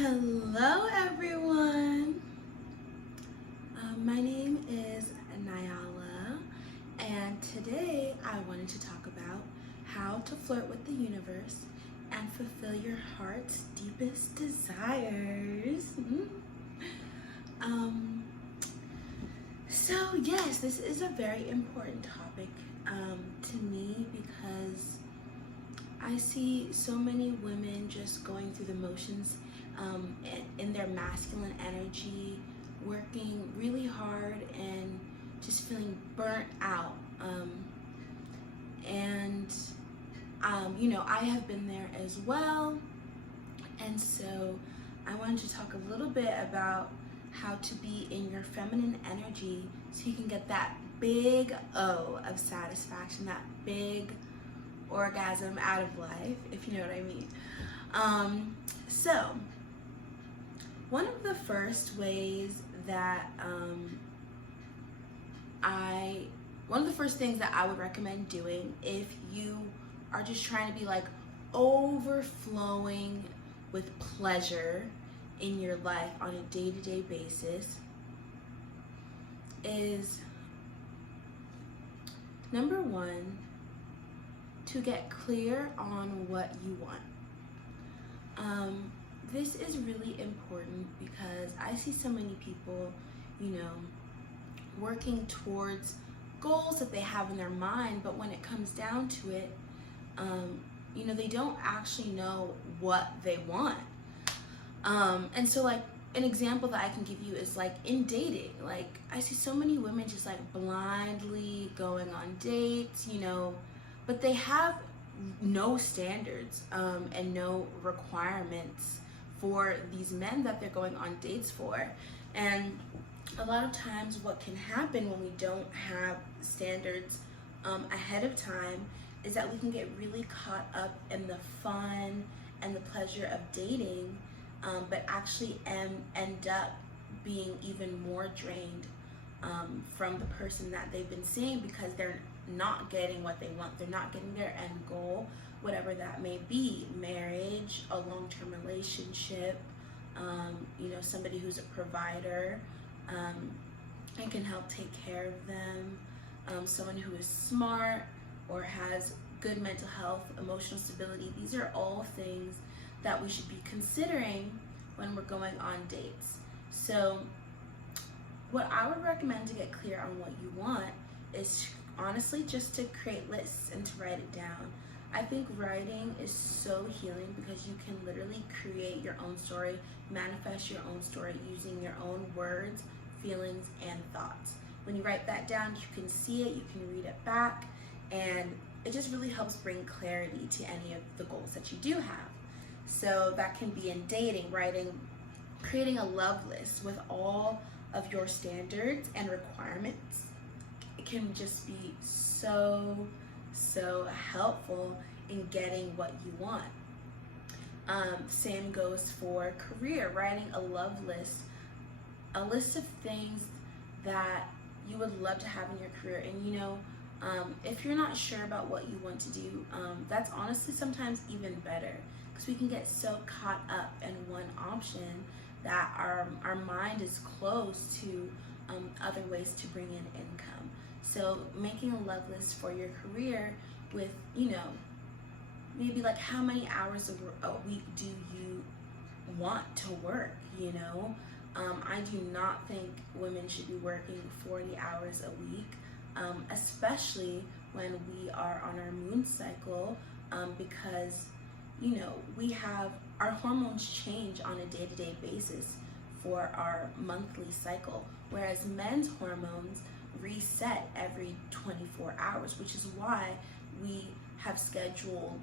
Hello everyone. My name is Nyala, and today I wanted to talk about how to flirt with the universe and fulfill your heart's deepest desires. So yes, this is a very important topic to me because I see so many women just going through the motions in their masculine energy, working really hard and just feeling burnt out. I have been there as well. And so I wanted to talk a little bit about how to be in your feminine energy so you can get that big O of satisfaction, that big orgasm out of life, if you know what I mean. So one of the first ways that one of the first things that I would recommend doing if you are just trying to be like overflowing with pleasure in your life on a day-to-day basis is, number one, to get clear on what you want. This is really important because I see so many people, working towards goals that they have in their mind, but when it comes down to it, they don't actually know what they want. And so like an example that I can give you is like in dating. Like I see so many women just like blindly going on dates, but they have no standards and no requirements for these men that they're going on dates for. And a lot of times what can happen when we don't have standards ahead of time is that we can get really caught up in the fun and the pleasure of dating, but actually end up being even more drained from the person that they've been seeing because they're not getting what they want. They're not getting their end goal, whatever that may be: marriage, a long-term relationship, somebody who's a provider and can help take care of them, someone who is smart or has good mental health, emotional stability. These are all things that we should be considering when we're going on dates. So what I would recommend to get clear on what you want is honestly just to create lists and to write it down. I think writing is so healing because you can literally create your own story, manifest your own story using your own words, feelings, and thoughts. When you write that down, you can see it, you can read it back, and it just really helps bring clarity to any of the goals that you do have. So that can be in dating, creating a love list with all of your standards and requirements. It can just be so helpful in getting what you want. Same goes for career, writing a love list, a list of things that you would love to have in your career. And if you're not sure about what you want to do, that's honestly sometimes even better because we can get so caught up in one option that our mind is closed to other ways to bring in income. So making a love list for your career with, maybe like how many hours a week do you want to work, I do not think women should be working 40 hours a week, especially when we are on our moon cycle, because, we have our hormones change on a day-to-day basis for our monthly cycle, whereas men's hormones reset every 24 hours, which is why we have scheduled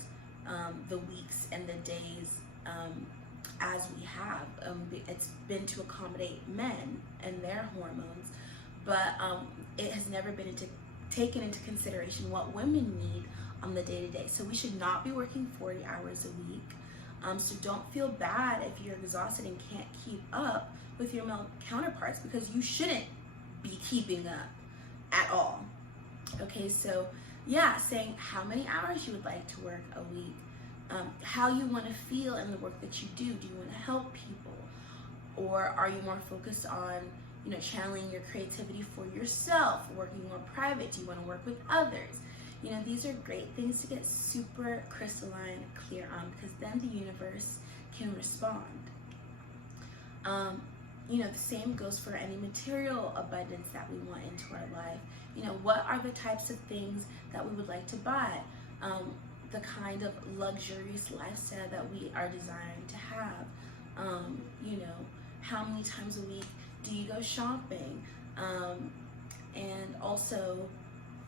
the weeks and the days as we have. It's been to accommodate men and their hormones, but it has never been taken into consideration what women need on the day-to-day. So we should not be working 40 hours a week. So don't feel bad if you're exhausted and can't keep up with your male counterparts, because you shouldn't be keeping up at all. Okay, so yeah, saying how many hours you would like to work a week, how you want to feel in the work that you do. Do you want to help people? Or are you more focused on, you know, channeling your creativity for yourself, working more private? Do you want to work with others? You know, these are great things to get super crystalline clear on, because then the universe can respond. You know, the same goes for any material abundance that we want into our life. You know, what are the types of things that we would like to buy? The kind of luxurious lifestyle that we are desiring to have. You know, how many times a week do you go shopping? And also,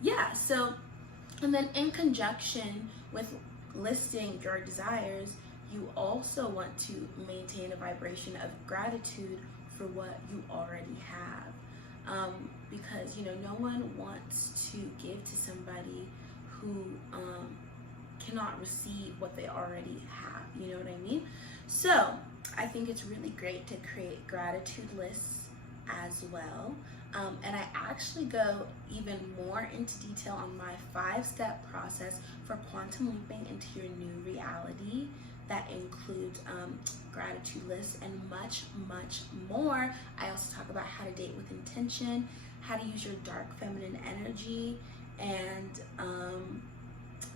yeah, so, and then in conjunction with listing your desires, you also want to maintain a vibration of gratitude for what you already have. Because, you know, no one wants to give to somebody who cannot receive what they already have. You know what I mean? So I think it's really great to create gratitude lists as well. And I actually go even more into detail on my 5-step process for quantum leaping into your new reality. That includes gratitude lists and much, much more. I also talk about how to date with intention, how to use your dark feminine energy, and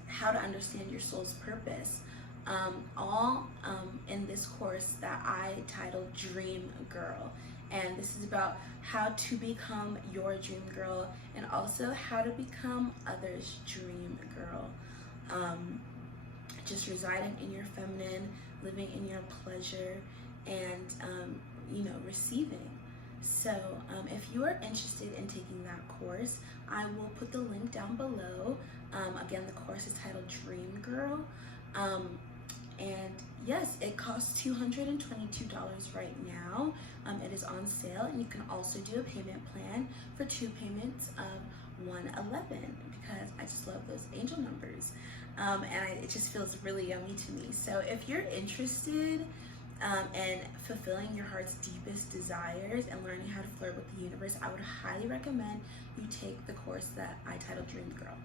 how to understand your soul's purpose. All in this course that I titled Dream Girl. And this is about how to become your dream girl, and also how to become others' dream girl. Just residing in your feminine, living in your pleasure, and you know, receiving. So if you are interested in taking that course, I will put the link down below. Again, the course is titled Dream Girl. And yes, it costs $222 right now. It is on sale, and you can also do a payment plan for 2 payments of $111, because I just love those angel numbers. It just feels really yummy to me. So if you're interested in fulfilling your heart's deepest desires and learning how to flirt with the universe, I would highly recommend you take the course that I titled Dream Girl.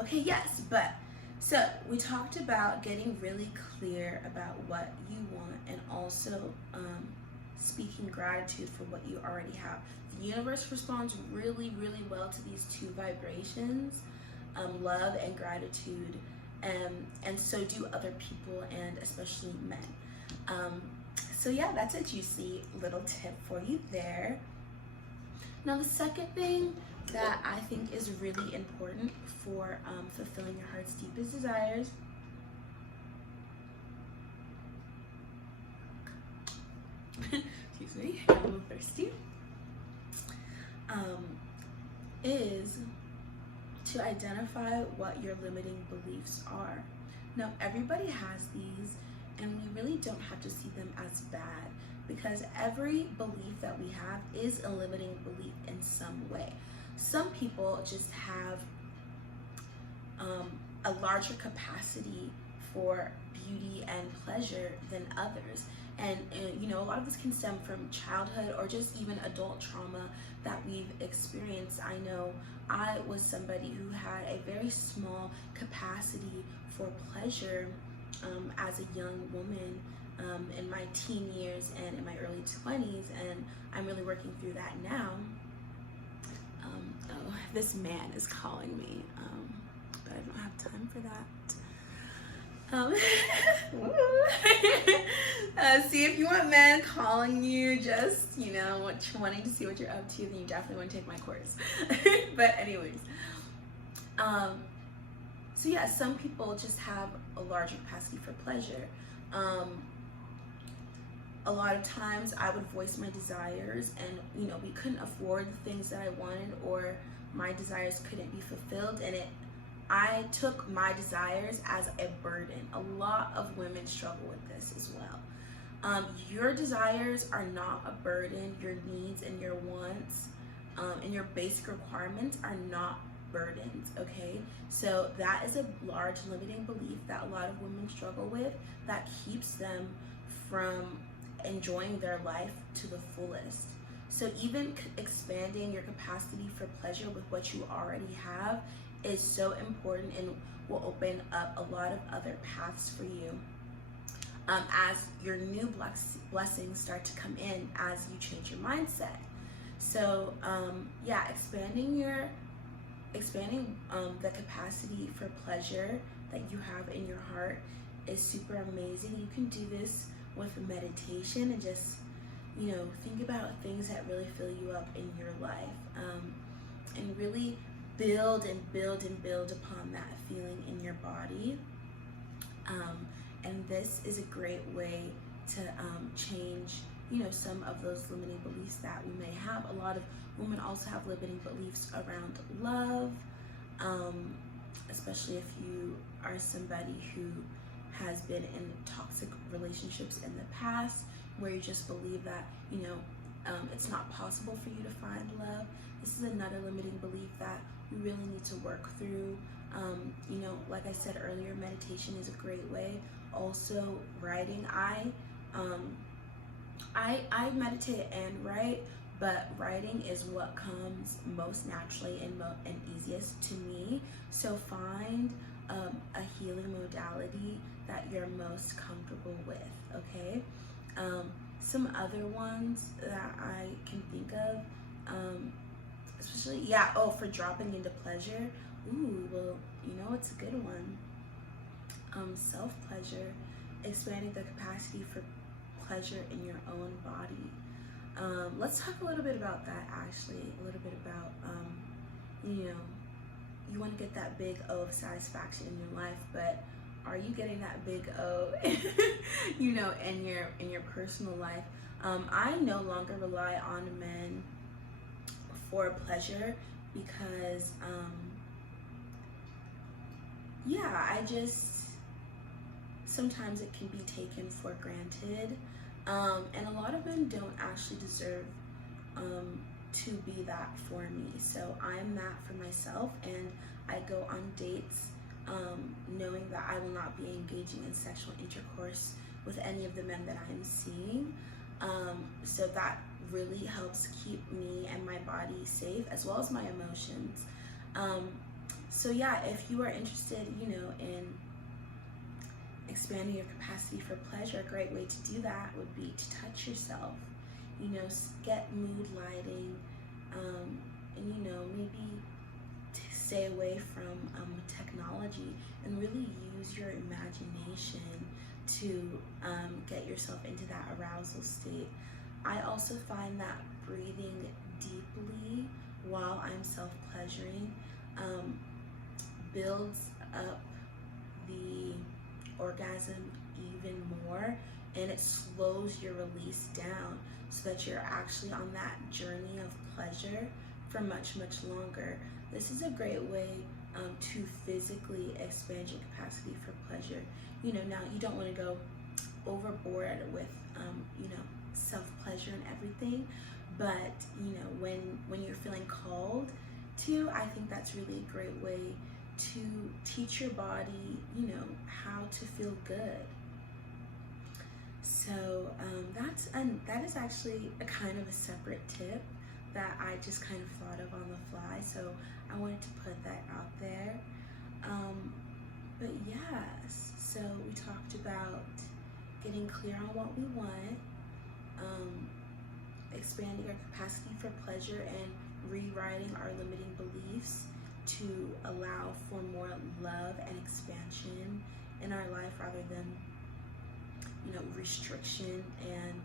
Okay, yes, but so we talked about getting really clear about what you want, and also speaking gratitude for what you already have. The universe responds really, really well to these 2 vibrations, love and gratitude, and so do other people, and especially men. So yeah, that's a juicy little tip for you there. Now the second thing that I think is really important for fulfilling your heart's deepest desires excuse me, I'm a little thirsty, is to identify what your limiting beliefs are. Now, everybody has these, and we really don't have to see them as bad, because every belief that we have is a limiting belief in some way. Some people just have a larger capacity for beauty and pleasure than others. And you know, a lot of this can stem from childhood or just even adult trauma that we've experienced. I know I was somebody who had a very small capacity for pleasure as a young woman in my teen years and in my early 20s, and I'm really working through that now. Oh, this man is calling me, but I don't have time for that. See, if you want men calling you, just, you know, wanting to see what you're up to, then you definitely want to take my course. But anyways, so yeah, some people just have a larger capacity for pleasure. A lot of times I would voice my desires, and you know, we couldn't afford the things that I wanted, or my desires couldn't be fulfilled, and I took my desires as a burden. A lot of women struggle with this as well. Your desires are not a burden. Your needs and your wants and your basic requirements are not burdens, okay? So that is a large limiting belief that a lot of women struggle with, that keeps them from enjoying their life to the fullest. So even expanding your capacity for pleasure with what you already have is so important and will open up a lot of other paths for you as your new blessings start to come in as you change your mindset. So yeah, expanding the capacity for pleasure that you have in your heart is super amazing. You can do this with meditation and just, you know, think about things that really fill you up in your life, and really build and build and build upon that feeling in your body. And this is a great way to change, you know, some of those limiting beliefs that we may have. A lot of women also have limiting beliefs around love, especially if you are somebody who has been in toxic relationships in the past, where you just believe that, you know, it's not possible for you to find love. This is another limiting belief that we really need to work through. You know, like I said earlier, meditation is a great way. Also, writing. I meditate and write, but writing is what comes most naturally and easiest to me. So find a healing modality that you're most comfortable with, okay? Some other ones that I can think of, especially, yeah, oh, for dropping into pleasure. Ooh, well, you know, it's a good one. Self-pleasure, expanding the capacity for pleasure in your own body. Let's talk a little bit about that, actually. A little bit about, you know, you want to get that big O of satisfaction in your life, but are you getting that big O, you know, in your personal life? I no longer rely on men for pleasure because, yeah, I just, sometimes it can be taken for granted, and a lot of men don't actually deserve to be that for me. So I'm that for myself, and I go on dates knowing that I will not be engaging in sexual intercourse with any of the men that I'm seeing. So that really helps keep me and my body safe, as well as my emotions. So yeah, if you are interested, you know, in expanding your capacity for pleasure, a great way to do that would be to touch yourself, you know, get mood lighting, and, you know, maybe stay away from technology and really use your imagination to get yourself into that arousal state. I also find that breathing deeply while I'm self-pleasuring builds up the orgasm even more, and it slows your release down so that you're actually on that journey of pleasure for much, much longer. This is a great way to physically expand your capacity for pleasure. You know, now you don't want to go overboard with, you know, self-pleasure and everything, but, you know, when you're feeling called to, I think that's really a great way to teach your body, you know, how to feel good. So that is actually a kind of a separate tip that I just kind of thought of on the fly. So I wanted to put that out there. But yes, so we talked about getting clear on what we want, expanding our capacity for pleasure, and rewriting our limiting beliefs to allow for more love and expansion in our life rather than, you know, restriction and,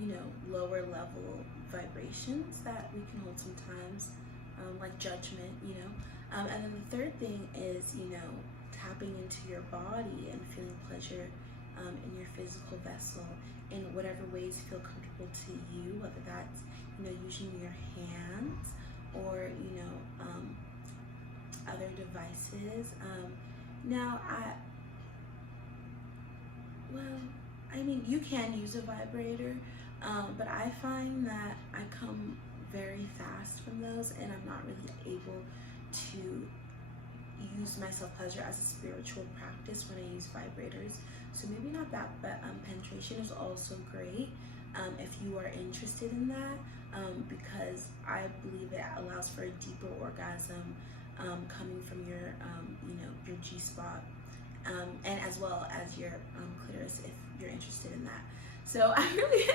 you know, lower level vibrations that we can hold sometimes, like judgment, you know. And then the third thing is, you know, tapping into your body and feeling pleasure in your physical vessel in whatever ways feel comfortable to you, whether that's, you know, using your hands or, you know, other devices. Now, I mean, you can use a vibrator, but I find that I come very fast from those, and I'm not really able to use my self-pleasure as a spiritual practice when I use vibrators. So maybe not that, but penetration is also great. if you are interested in that, because I believe it allows for a deeper orgasm coming from your, your G-spot, and as well as your clitoris if you're interested in that. So I really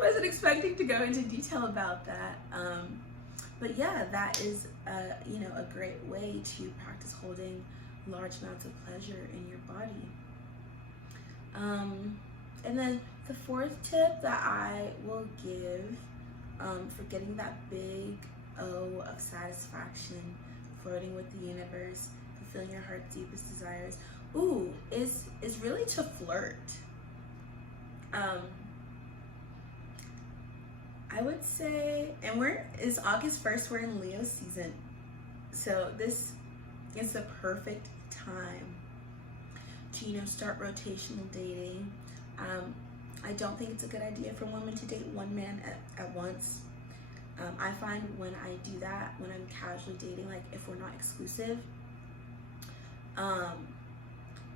wasn't expecting to go into detail about that. But yeah, that is a great way to practice holding large amounts of pleasure in your body. And then the fourth tip that I will give for getting that big O of satisfaction, flirting with the universe, fulfilling your heart's deepest desires, is really to flirt. I would say, and it's August 1st, we're in Leo season. So this is the perfect time to, start rotational dating. I don't think it's a good idea for women to date one man at once. I find when I do that, when I'm casually dating, like if we're not exclusive,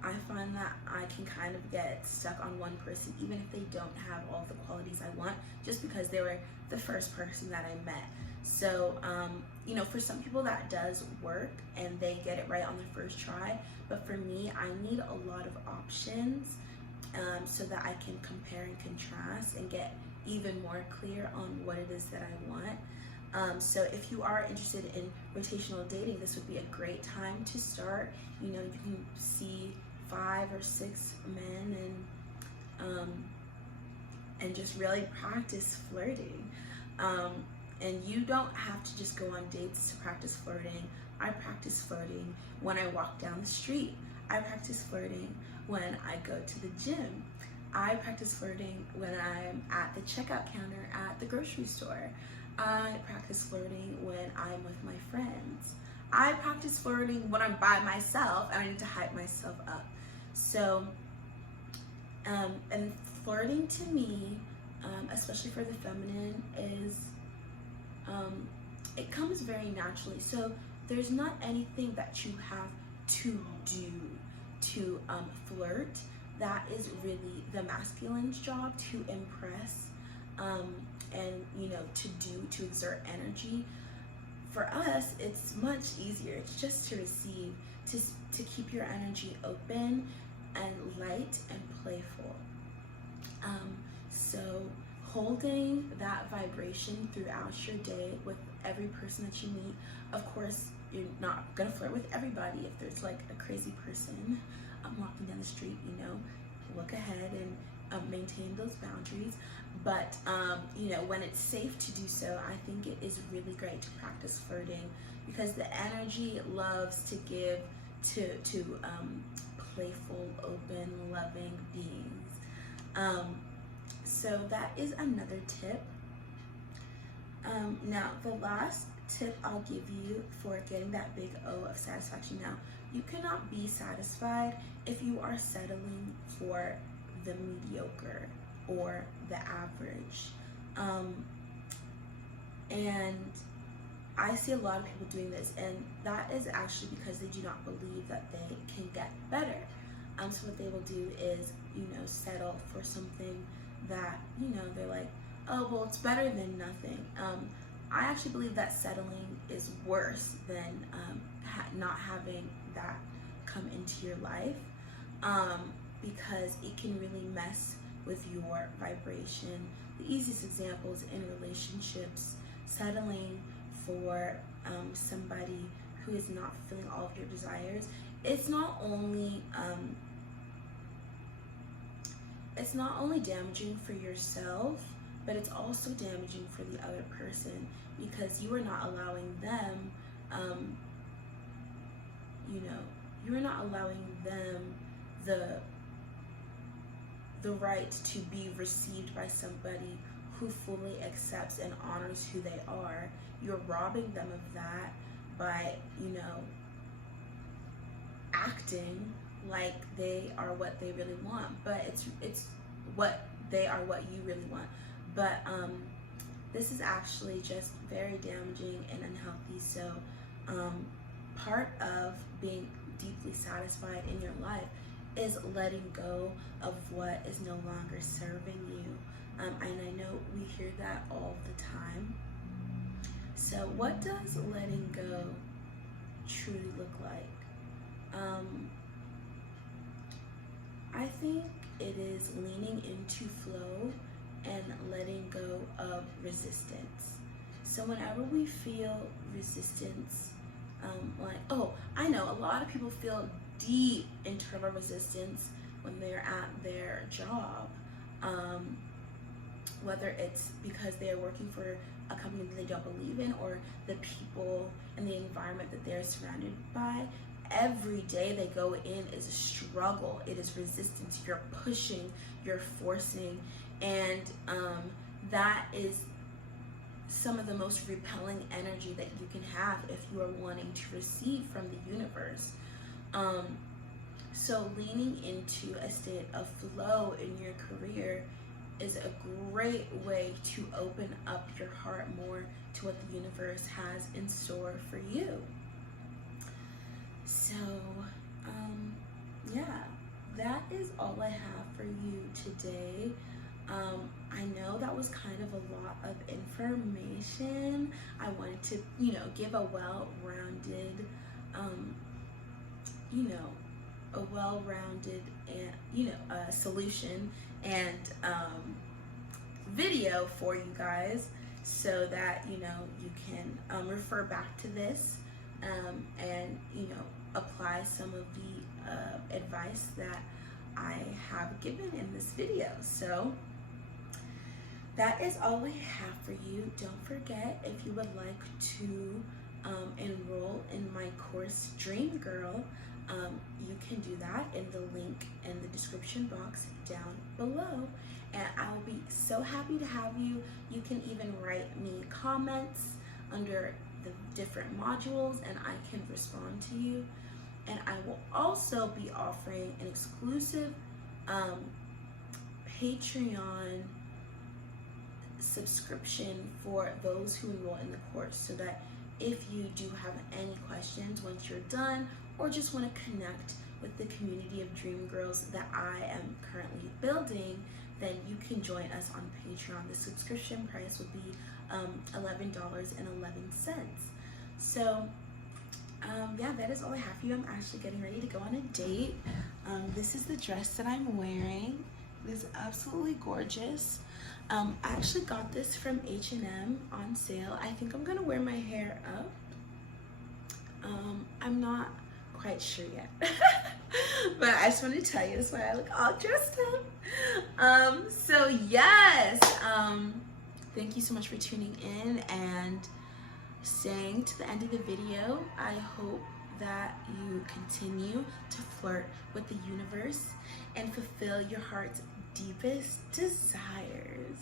I find that I can kind of get stuck on one person, even if they don't have all the qualities I want, just because they were the first person that I met. So, for some people that does work and they get it right on the first try. But for me, I need a lot of options so that I can compare and contrast and get even more clear on what it is that I want. So if you are interested in rotational dating, this would be a great time to start. You can see 5 or 6 men and just really practice flirting. And you don't have to just go on dates to practice flirting. I practice flirting when I walk down the street. I practice flirting when I go to the gym. I practice flirting when I'm at the checkout counter at the grocery store. I practice flirting when I'm with my friends. I practice flirting when I'm by myself and I need to hype myself up. So, and flirting to me, especially for the feminine, is, it comes very naturally. So there's not anything that you have to do to flirt. That is really the masculine's job, to impress, and to exert energy. For us, it's much easier. It's just to receive, to keep your energy open and light and playful. So holding that vibration throughout your day with every person that you meet. Of course, you're not gonna flirt with everybody. If there's like a crazy person walking down the street, look ahead and maintain those boundaries. But when it's safe to do so, I think it is really great to practice flirting, because the energy loves to give to playful, open, loving beings. So that is another tip. Now, the last tip I'll give you for getting that big O of satisfaction. Now, you cannot be satisfied if you are settling for the mediocre or the average. And I see a lot of people doing this, and that is actually because they do not believe that they can get better. So what they will do is, settle for something that, they're like, oh, well, it's better than nothing. I actually believe that settling is worse than not having that come into your life, because it can really mess with your vibration. The easiest example is in relationships, settling for somebody who is not fulfilling all of your desires. It's not only damaging for yourself, but it's also damaging for the other person, because you are not allowing them, the right to be received by somebody who fully accepts and honors who they are. You're robbing them of that by, acting like they are what they really want, but it's what they are, what you really want. But this is actually just very damaging and unhealthy. So part of being deeply satisfied in your life is letting go of what is no longer serving you. And I know we hear that all the time. So what does letting go truly look like? I think it is leaning into flow and letting go of resistance. So whenever we feel resistance, like, oh, I know a lot of people feel deep internal resistance when they're at their job, whether it's because they're working for a company that they don't believe in, or the people and the environment that they're surrounded by. Every day they go in is a struggle. It is resistance. You're pushing, you're forcing, and that is some of the most repelling energy that you can have if you are wanting to receive from the universe. So leaning into a state of flow in your career is a great way to open up your heart more to what the universe has in store for you. So, yeah, that is all I have for you today. I know that was kind of a lot of information. I wanted to, give a well-rounded, and, solution and video for you guys, so that, you can refer back to this and, apply some of the advice that I have given in this video. So that is all we have for you. Don't forget, if you would like to enroll in my course Dream Girl, you can do that in the link in the description box down below, and I will be so happy to have you. You can even write me comments under the different modules and I can respond to you. And I will also be offering an exclusive Patreon subscription for those who enroll in the course, so that if you do have any questions once you're done, or just want to connect with the community of Dream Girls that I am currently building, then you can join us on Patreon. The subscription price would be $11.11. So yeah, that is all I have for you. I'm actually getting ready to go on a date. This is the dress that I'm wearing. It is absolutely gorgeous. I actually got this from H&M on sale. I think I'm gonna wear my hair up. I'm not quite sure yet. But I just wanted to tell you, that's why I look all dressed up. So yes, thank you so much for tuning in and staying to the end of the video. I hope that you continue to flirt with the universe and fulfill your heart's deepest desires.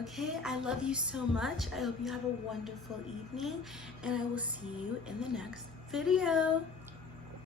Okay, I love you so much. I hope you have a wonderful evening, and I will see you in the next video.